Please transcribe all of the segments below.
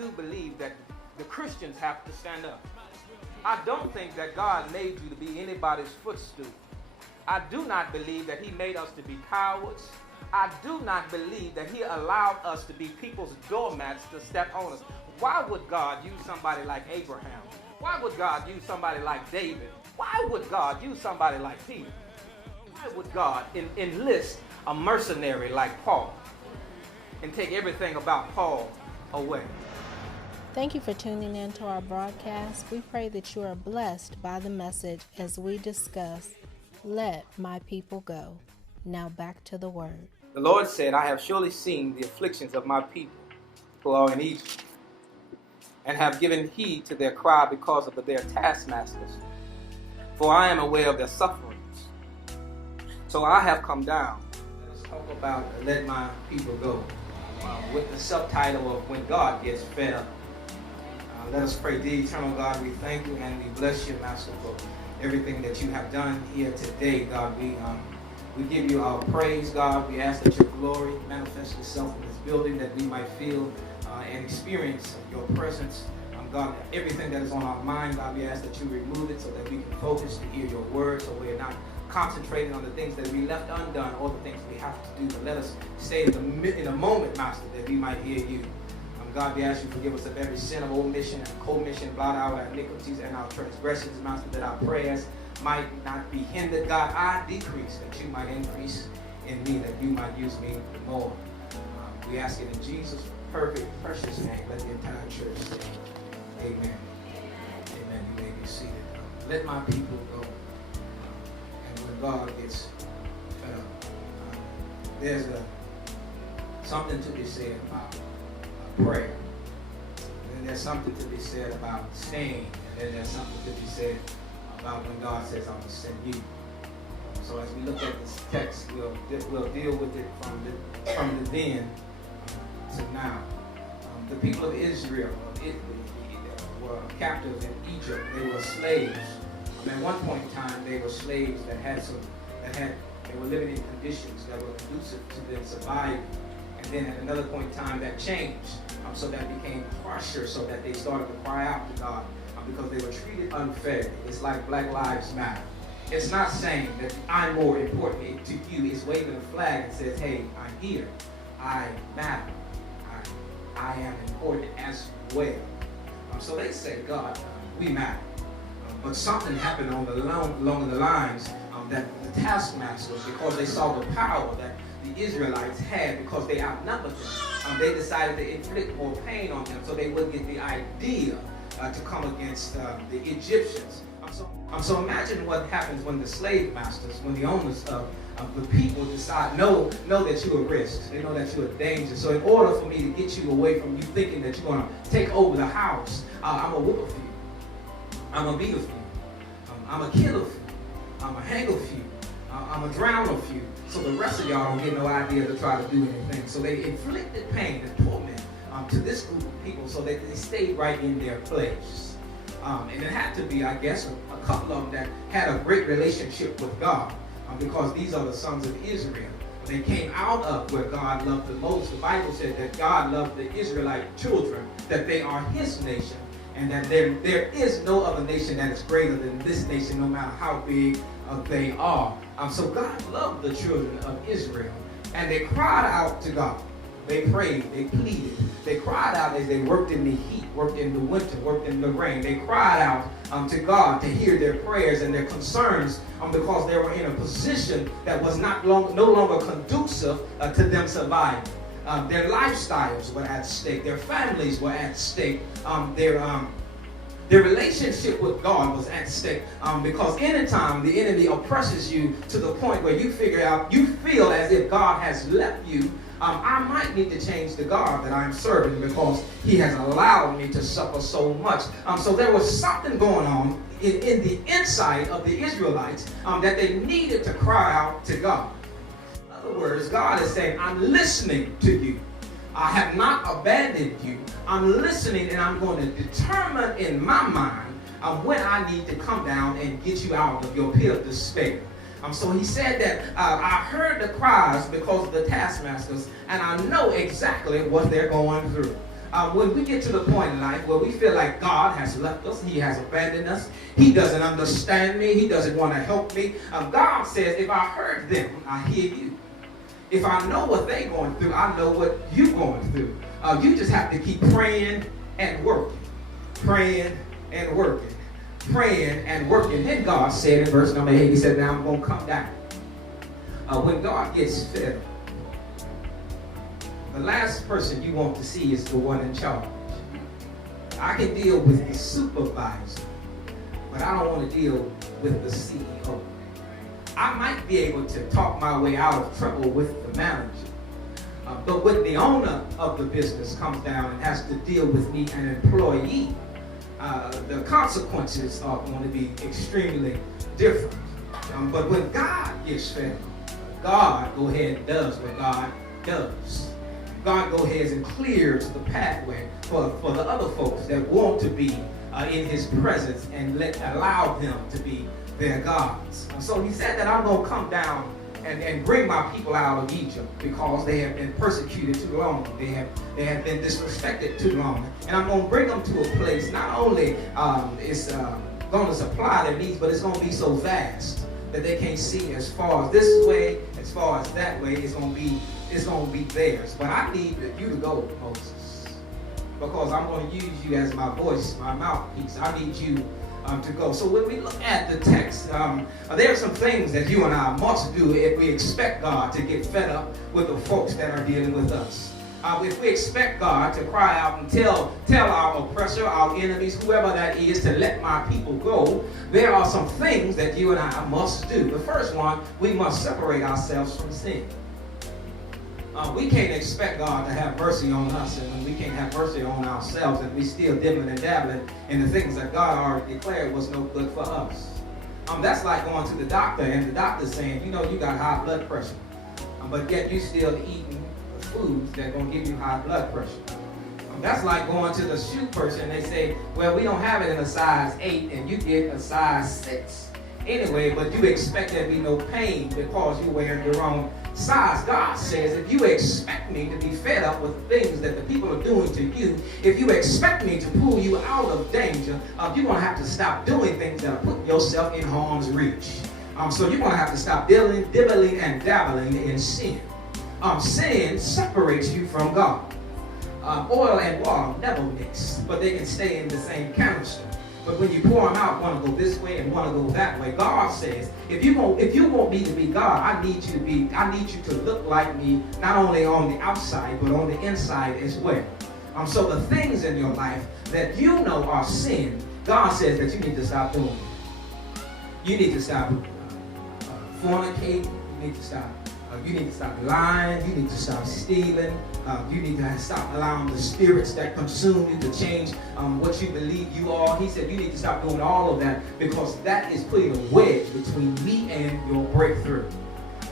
do believe that the Christians have to stand up. I don't think that God made you to be anybody's footstool. I do not believe that he made us to be cowards. I do not believe that he allowed us to be people's doormats to step on us. Why would God use somebody like Abraham? Why would God use somebody like David? Why would God use somebody like Peter? Why would God enlist a mercenary like Paul and take everything about Paul away? Thank you for tuning in to our broadcast. We pray that you are blessed by the message as we discuss, Let My People Go. Now back to the word. The Lord said, I have surely seen the afflictions of my people who are in Egypt, and have given heed to their cry because of their taskmasters. For I am aware of their sufferings. So I have come down. Let's talk about Let My People Go, with the subtitle of When God Gets Fed Up. Let us pray. Dear eternal God, we thank you and we bless you, Master, for everything that you have done here today, God. We give you our praise, God. We ask that your glory manifest itself in this building, that we might feel and experience your presence. God, everything that is on our mind, God, we ask that you remove it so that we can focus to hear your word, so we're not concentrating on the things that we left undone or the things we have to do. But let us stay in the moment, Master, that we might hear you. God, we ask you to forgive us of every sin of omission and commission, blot out our iniquities and our transgressions, Master, that our prayers might not be hindered. God, I decrease, that you might increase in me, that you might use me more. We ask it in Jesus' perfect, precious name. Let the entire church say amen. Amen. You may be seated. Let my people go. And when God gets fed up, there's something to be said about prayer. And then there's something to be said about staying. And then there's something to be said about when God says, I'm going to send you. So as we look at this text, we'll deal with it from the then to now. The people of Israel, were captives in Egypt. They were slaves. At one point in time, they were slaves they were living in conditions that were conducive to them surviving. And then at another point in time, that changed. So that became harsher, so that they started to cry out to God because they were treated unfairly. It's like Black Lives Matter. It's not saying that I'm more important to you. It's waving a flag and says, hey, I'm here. I matter. I am important as well. So they say, God, we matter. But something happened along the lines that the taskmasters, because they saw the power that the Israelites had, because they outnumbered them, they decided to inflict more pain on them so they would get the idea to come against the Egyptians. So imagine what happens when the slave masters, when the owners of the people decide, know that you're a risk. They know that you're a danger. So in order for me to get you away from you thinking that you're going to take over the house, I'm going to whip a few. I'm going to beat a few. I'm going to kill a few. I'm going to hang a few. I'm going to drown a few. So the rest of y'all don't get no idea to try to do anything. So they inflicted pain and torment to this group of people so that they stayed right in their place. And it had to be, I guess, a couple of them that had a great relationship with God. Because these are the sons of Israel. They came out of where God loved the most. The Bible said that God loved the Israelite children, that they are his nation, and that there is no other nation that is greater than this nation, no matter how big they are. So God loved the children of Israel, and they cried out to God. They prayed, they pleaded, they cried out as they worked in the heat, worked in the winter, worked in the rain. They cried out to God to hear their prayers and their concerns because they were in a position that was no longer conducive to them surviving. Their lifestyles were at stake. Their families were at stake. Their relationship with God was at stake because anytime the enemy oppresses you to the point where you feel as if God has left you, I might need to change the God that I'm serving because he has allowed me to suffer so much. So there was something going on in the inside of the Israelites that they needed to cry out to God. In other words, God is saying, I'm listening to you. I have not abandoned you. I'm listening, and I'm going to determine in my mind when I need to come down and get you out of your pit of despair. So he said that I heard the cries because of the taskmasters, and I know exactly what they're going through. When we get to the point in life where we feel like God has left us, he has abandoned us, he doesn't understand me, he doesn't want to help me, God says, if I heard them, I hear you. If I know what they're going through, I know what you're going through. You just have to keep praying and working. Praying and working. Praying and working. Then God said in verse number 8, he said, now I'm going to come down. When God gets fed up, the last person you want to see is the one in charge. I can deal with the supervisor, but I don't want to deal with the CEO. I might be able to talk my way out of trouble with the manager. But when the owner of the business comes down and has to deal with me, an employee, the consequences are going to be extremely different. But when God gets fed up, God go ahead and does what God does. God go ahead and clears the pathway for the other folks that want to be in his presence and allow him to be their gods. So he said that I'm going to come down and bring my people out of Egypt because they have been persecuted too long. They have been disrespected too long. And I'm going to bring them to a place not only it's going to supply their needs, but it's going to be so vast that they can't see as far as this way, as far as that way. It's going to be theirs. But I need you to go, Moses, because I'm going to use you as my voice, my mouthpiece. I need you to go. So when we look at the text, there are some things that you and I must do if we expect God to get fed up with the folks that are dealing with us. If we expect God to cry out and tell our oppressor, our enemies, whoever that is, to let my people go, there are some things that you and I must do. The first one, we must separate ourselves from sin. We can't expect God to have mercy on us, and when we can't have mercy on ourselves, and we still dibbling and dabbling in the things that God already declared was no good for us. That's like going to the doctor, and the doctor's saying, you know, you got high blood pressure, but yet you still eating foods that are going to give you high blood pressure. That's like going to the shoe person, and they say, well, we don't have it in a size 8, and you get a size 6. Anyway, but you expect there to be no pain because you're wearing your own size. God says, if you expect me to be fed up with the things that the people are doing to you, if you expect me to pull you out of danger, you're going to have to stop doing things that are putting yourself in harm's reach. So you're going to have to stop dibbling and dabbling in sin. Sin separates you from God. Oil and water never mix, but they can stay in the same canister. But when you pour them out, one to go this way and one to go that way. God says, if you want me to be God, I need you to look like me, not only on the outside, but on the inside as well. So the things in your life that you know are sin, God says that you need to stop doing. You need to stop fornicating. You need to stop lying. You need to stop stealing. You need to stop allowing the spirits that consume you to change what you believe you are. He said you need to stop doing all of that because that is putting a wedge between me and your breakthrough.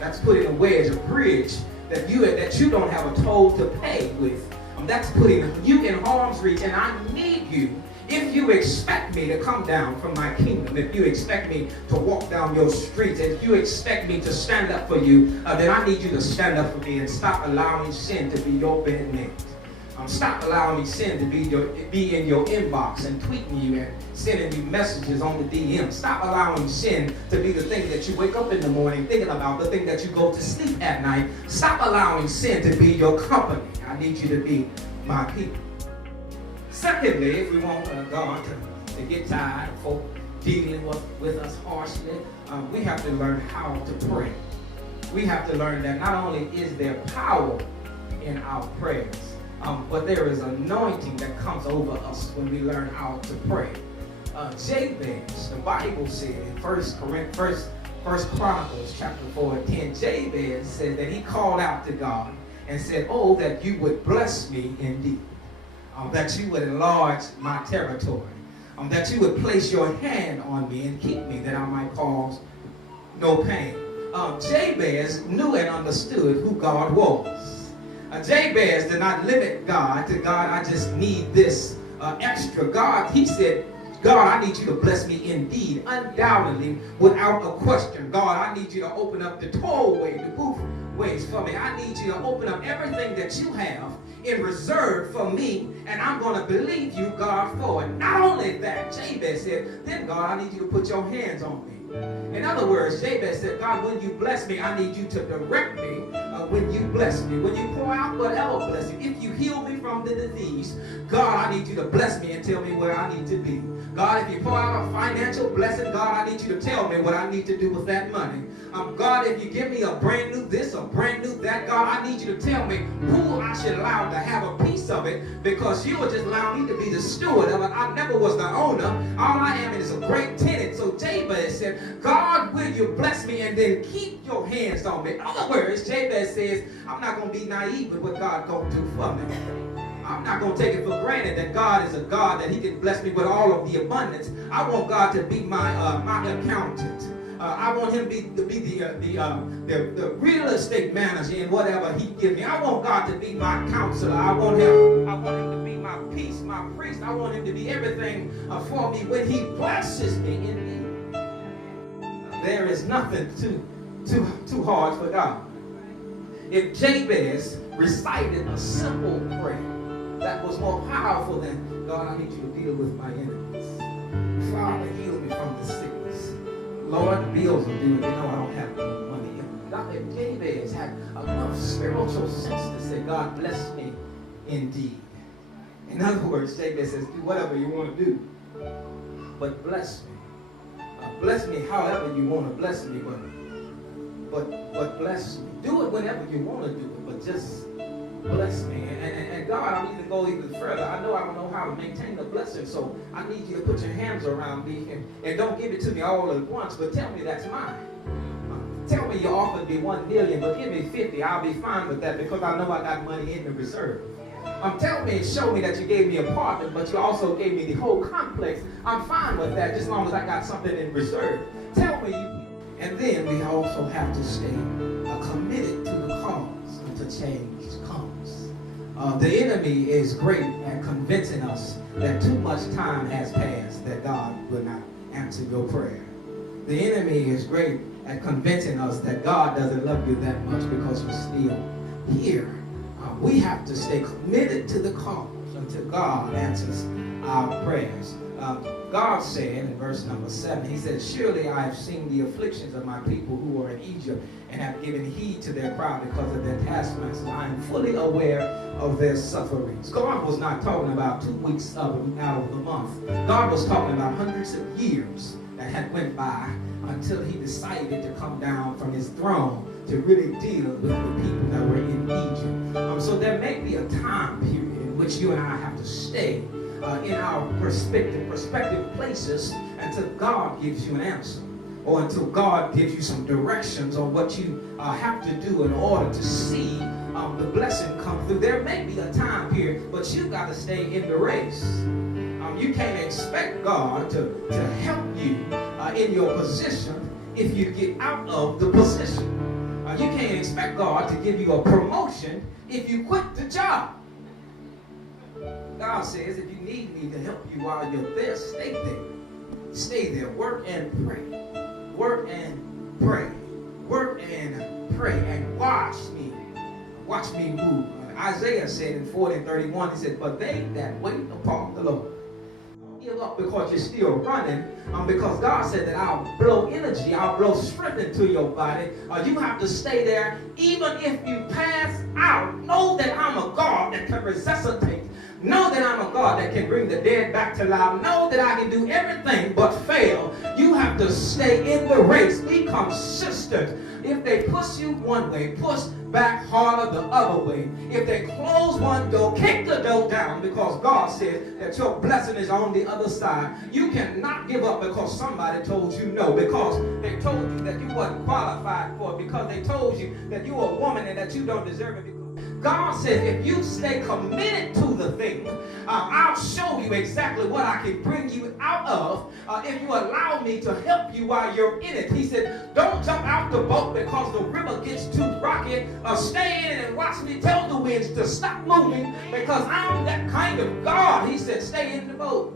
That's putting a wedge, a bridge that you don't have a toll to pay with. That's putting you in harm's reach, and I need you. If you expect me to come down from my kingdom, if you expect me to walk down your streets, if you expect me to stand up for you, then I need you to stand up for me and stop allowing sin to be your bedmate. Stop allowing sin to be in your inbox and tweeting you and sending you messages on the DM. Stop allowing sin to be the thing that you wake up in the morning thinking about, the thing that you go to sleep at night. Stop allowing sin to be your company. I need you to be my people. Secondly, if we want God to get tired of folk dealing with us harshly, we have to learn how to pray. We have to learn that not only is there power in our prayers, but there is anointing that comes over us when we learn how to pray. Jabez, the Bible said in 1 Chronicles chapter 4 and 10, Jabez said that he called out to God and said, oh, that you would bless me indeed. That you would enlarge my territory, that you would place your hand on me and keep me, that I might cause no pain. Jabez knew and understood who God was. Jabez did not limit God to, God, I just need this extra. God, he said, God, I need you to bless me indeed, undoubtedly, without a question. God, I need you to open up the tollway, the booth ways for me. I need you to open up everything that you have in reserve for me, and I'm going to believe you, God, for it. Not only that, Jabez said, then God, I need you to put your hands on me. In other words, Jabez said, God, when you bless me, I need you to direct me when you bless me. When you pour out whatever blessing, if you heal me from the disease, God, I need you to bless me and tell me where I need to be. God, if you pour out a financial blessing, God, I need you to tell me what I need to do with that money. God, if you give me a brand new this, a brand new that, God, I need you to tell me who I should allow to have a piece of it, because you would just allow me to be the steward of it. I never was the owner. All I am is a great tenant. So Jabez said, God, will you bless me and then keep your hands on me? In other words, Jabez says, I'm not going to be naive with what God's going to do for me. I'm not going to take it for granted that God is a God that he can bless me with all of the abundance. I want God to be my accountant. I want him to be the real estate manager in whatever he gives me. I want God to be my counselor. I want him to be my peace, my priest. I want him to be everything for me when he blesses me in me. There is nothing too hard for God. If Jabez recited a simple prayer that was more powerful than, God, I need you to deal with my enemies. Father, heal me from the sickness. Lord, the bills are due, and you know I don't have no money. If Jabez had enough spiritual sense to say, God, bless me indeed. In other words, Jabez says, do whatever you want to do, but bless me. Bless me however you want to bless me, but bless me. Do it whenever you want to do it, but just bless me. And God, I need to go even further. I don't know how to maintain the blessing, so I need you to put your hands around me and don't give it to me all at once, but tell me that's mine. Tell me you offered me 1 million, but give me 50. I'll be fine with that because I know I got money in the reserve. Tell me and show me that you gave me an apartment, but you also gave me the whole complex. I'm fine with that, just as long as I got something in reserve. Tell me. And then we also have to stay committed to the cause until change comes. The enemy is great at convincing us that too much time has passed, that God will not answer your prayer. The enemy is great at convincing us that God doesn't love you that much because you're still here. We have to stay committed to the cause until God answers our prayers. God said in verse number 7, he said, surely I have seen the afflictions of my people who are in Egypt and have given heed to their cry because of their taskmasters. I am fully aware of their sufferings. God was not talking about 2 weeks out of the month. God was talking about hundreds of years that had went by until he decided to come down from his throne to really deal with the people that were in Egypt. So there may be a time period in which you and I have to stay in our prospective places until God gives you an answer, or until God gives you some directions on what you have to do in order to see the blessing come through. There may be a time period, but you got to stay in the race. You can't expect God to help you in your position if you get out of the position. You can't expect God to give you a promotion if you quit the job. God says, if you need me to help you while you're there, stay there. Stay there. Work and pray. Work and pray. Work and pray. And watch me. Watch me move. Isaiah said in 40:31, he said, but they that wait upon the Lord. Don't give up because you're still running. Because God said that I'll blow energy, I'll blow strength into your body. You have to stay there even if you pass out. Know that I'm a God that can resuscitate. Know that I'm a God that can bring the dead back to life. Know that I can do everything but fail. You have to stay in the race. Be consistent. If they push you one way, push back harder the other way. If they close one door, kick the door down, because God said that your blessing is on the other side. You cannot give up because somebody told you no, because they told you that you wasn't qualified for it, because they told you that you're a woman and that you don't deserve it. God says if you stay committed to the thing, I'll show you exactly what I can bring you out of if you allow me to help you while you're in it. He said, don't jump out the boat because the river gets too rocky. Stay in it and watch me tell the winds to stop moving, because I'm that kind of God. He said, stay in the boat.